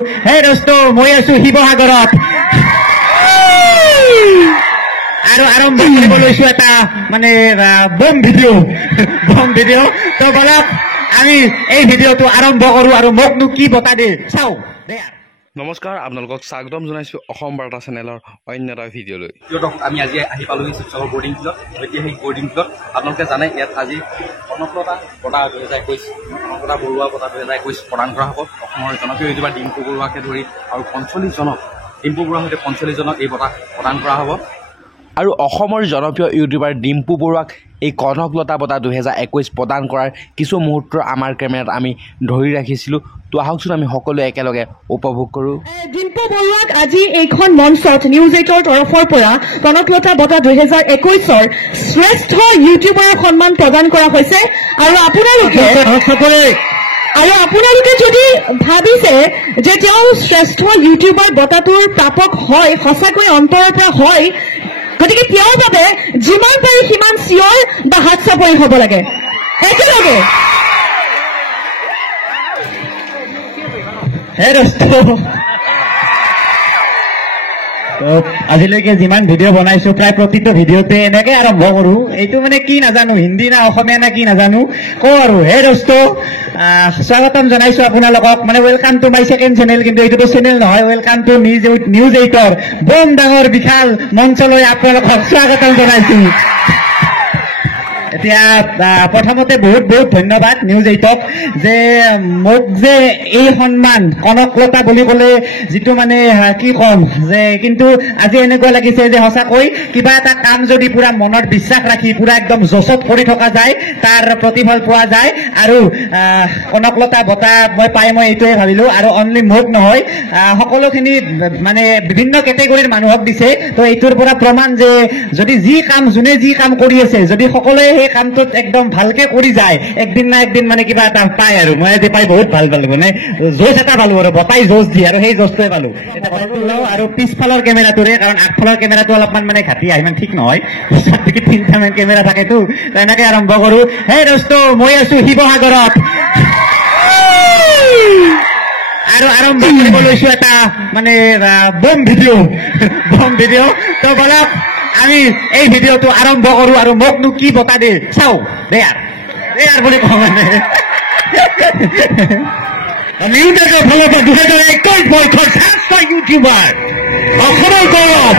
হে দোস্ত মই আছো শিৱসাগৰত আৰু আৰম্ভ কৰিব লৈছো এটা মানে বম ভিডিঅ' তো বলক আমি এই ভিডিঅ'টো আৰম্ভ কৰো আৰু মোকনো কি বতা দিয়ে চাও নমস্কাৰ আপোনালোকক স্বাগতম জনাইছো অসম বাৰ্তা চেনেলৰ অন্য এটা ভিডিঅ'লৈ। আমি আজি আহি পালোহি শিৱসাগৰ বৰ্ডিং ফিল্ডত ঐতিহাসিক বৰ্ডিং ফিল্ডত আপোনালোকে জানে ইয়াত আজি কনকলতা বঁটা 2021 কনকলতা বৰুৱা বঁটা 2021 প্ৰদান কৰা হ'ব। অসমৰ জনপ্ৰিয় ইউটিউবাৰ ডিম্পু বৰুৱাকে ধৰি আৰু 45জনক ডিম্পু বৰুৱাৰ সৈতে 45জনক এই বঁটা প্ৰদান কৰা হ'ব। আৰু অসমৰ জনপ্ৰিয় ইউটিউবাৰ ডিম্পু বৰুৱাক এই কনকলতা বঁটা 2021 প্ৰদান কৰাৰ কিছু মুহূৰ্ত আমাৰ কেমেৰাত আমি ধৰি ৰাখিছিলোঁ। তো আহকচোন আমি সকলোৱে একেলগে উপভোগ কৰোঁ। ডিম্পু বৰুৱাক আজি এইখন মঞ্চত নিউজ 8ৰ তৰফৰ পৰা কনকলতা বঁটা 2021ৰ শ্ৰেষ্ঠ ইউটিউবাৰৰ সন্মান প্ৰদান কৰা হৈছে। আৰু আপোনালোকে যদি ভাবিছে যে তেওঁ শ্ৰেষ্ঠ ইউটিউবাৰ বঁটাটোৰ প্ৰাপক হয়, সঁচাকৈ অন্তৰৰ পৰা হয়, গতিকে তেওঁৰ বাবে যিমান পাৰি সিমান চিঞৰ বা হাত চাপৰি হ'ব লাগে একেলগে। আজিলৈকে যিমান ভিডিঅ' বনাইছো প্ৰায় প্ৰতিটো ভিডিঅ'তে এনেকে আৰম্ভ কৰো। এইটো মানে কি নাজানো, হিন্দী না অসমীয়া না কি নাজানো, কওঁ আৰু হে দোস্ত স্বাগতম জনাইছো আপোনালোকক। মানে welcome to my second channel, কিন্তু এইটোতো চেনেল নহয়, ৱেলকাম টু নিউজ 8ৰ বম ডাঙৰ বিশাল মঞ্চলৈ আপোনালোকক স্বাগতম জনাইছো। এতিয়া প্ৰথমতে বহুত বহুত ধন্যবাদ নিউজ 8ক যে মোক যে এই সন্মান কনকলতা বুলি ক'লে যিটো মানে কি ক'ম, যে কিন্তু আজি এনেকুৱা লাগিছে যে সঁচাকৈ কিবা এটা কাম যদি পুৰা মনত বিশ্বাস ৰাখি পুৰা একদম জচত কৰি থকা যায় তাৰ প্ৰতিফল পোৱা যায়। আৰু কনকলতা বঁটা মই এইটোৱে ভাবিলো। আৰু অনলি মোক নহয়, সকলোখিনি মানে বিভিন্ন কেটেগৰীৰ মানুহক দিছে। তো এইটোৰ পৰা প্ৰমাণ যে যদি যোনে যি কাম কৰি আছে, যদি সকলোৱে সেই কামটোত একদম ভালকে কৰি যায়, একদিন না একদিন মানে কিবা এটা পায়। আৰু মই আজি পাই বহুত ভাল পালো, মানে জোচ এটা পালো আৰু বঁটাই জোচ দিয়ে, আৰু সেই জোচটোৱে পালো। আৰু পিছফালৰ কেমেৰাটোৰে, কাৰণ আগফালৰ কেমেৰাটো অলপমান মানে ঘাটি ইমান ঠিক নহয়, 3টা কেমেৰা থাকেতো। এনেকে আৰম্ভ কৰো। হে দোস্ত মই আছো শিৱসাগৰত আৰু আৰম্ভ কৰিব লৈছো এটা মানে বম ভিডিঅ'। তো বলক আমি এই ভিডিঅ'টো আৰম্ভ কৰো আৰু মোকনো কি বতা দিয়ে চাও দেয়াৰ বুলি কওঁ। মানে নিউজৰ ফালৰ পৰা 2021 বৰ্ষৰ শ্ৰেষ্ঠ ইউটিউবাৰ অসমৰ গৌৰৱ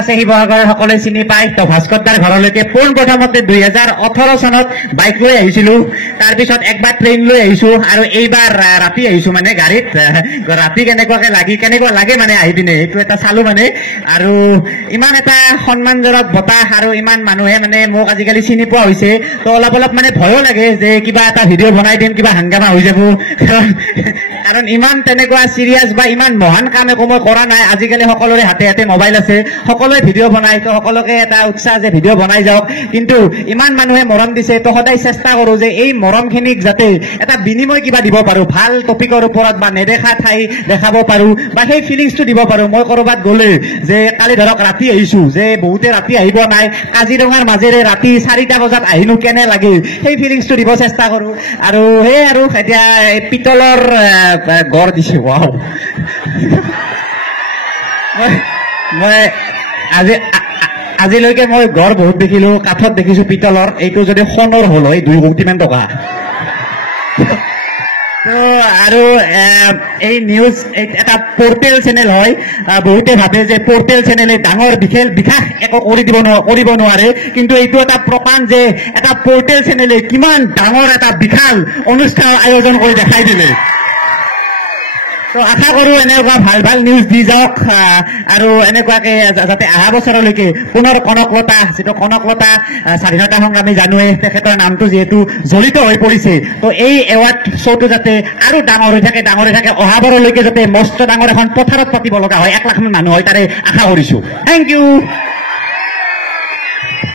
আছে শিৱসাগৰৰ সকলোৱে চিনি পায়। তো ভাস্কৰ দাৰ ঘৰলৈকে পোনপ্ৰথমতে 2018 চনত বাইক লৈ আহিছিলো, তাৰপিছত একবাৰ ট্ৰেইন লৈ আহিছো, আৰু এইবাৰ ৰাতি আহিছো মানে গাড়ীত। ৰাতি কেনেকুৱা লাগে মানে আহি পিনে এইটো এটা চালো মানে। আৰু ইমান এটা সন্মানজনক বঁটা, আৰু ইমান মানুহে মানে মোক আজিকালি চিনি পোৱা হৈছে। তো অলপ মানে ভয়ো লাগে যে কিবা এটা ভিডিঅ' বনাই দিম, কিবা হাংগামা হৈ যাব। কাৰণ ইমান তেনেকুৱা চিৰিয়াছ বা ইমান মহান কাম একো মই কৰা নাই। আজিকালি সকলোৰে হাতে হাতে মোবাইল আছে, সকলোৱে ভিডিঅ' বনাই, তো সকলোকে এটা উৎসাহ যে ভিডিঅ' বনাই যাওক। কিন্তু ইমান মানুহে মৰম দিছে, তো সদায় চেষ্টা কৰো যে এই মৰমখিনিক যাতে এটা বিনিময় কিবা দিব পাৰো, ভাল টপিকৰ ওপৰত বা নেদেখা ঠাই দেখাব পাৰো, বা সেই ফিলিংছটো দিব পাৰো। মই কৰবাত গ'লে যে কালি ধৰক ৰাতি আহিছো, যে বহুতে ৰাতি আহিব নাই, কাজিৰঙাৰ মাজেৰে ৰাতি 4টা বজাত আহিনো কেনে লাগে, সেই ফিলিংছটো দিব চেষ্টা কৰো। আৰু সেই আৰু এতিয়া পিতলৰ গড় দিছো। মই আজিলৈকে মই গড় বহুত দেখিলো, কাঠত দেখিছো পিতলৰ। এইটো যদি সোণৰ হ'ল হয় 2 কোটিমান টকা। তো আৰু এই নিউজ এটা পৰ্টেল চেনেল হয় বহুতে ভাবে যে পৰ্টেল চেনেলে ডাঙৰ বিকাশ একো কৰিব নোৱাৰে কিন্তু এইটো এটা প্ৰমাণ যে এটা পৰ্টেল চেনেলে কিমান ডাঙৰ এটা বিশাল অনুষ্ঠান আয়োজন কৰি দেখাই দিলে তো আশা কৰো এনেকুৱা ভাল ভাল নিউজ দি যাওক আৰু এনেকুৱাকে যাতে অহা বছৰলৈকে পুনৰ কনকলতা যিটো কনকলতা স্বাধীনতা সংগ্ৰামী জানুৱে তেখেতৰ নামটো যিহেতু জড়িত হৈ পৰিছে তো এই এৱাৰ্ড শ্ব'টো যাতে আৰু ডাঙৰ হৈ থাকে অহা বাৰলৈকে যাতে মস্ত ডাঙৰ এখন পথাৰত পাতিব লগা হয় 1 লাখ মান মানুহ হয় তাৰে আশা কৰিছো থেংক ইউ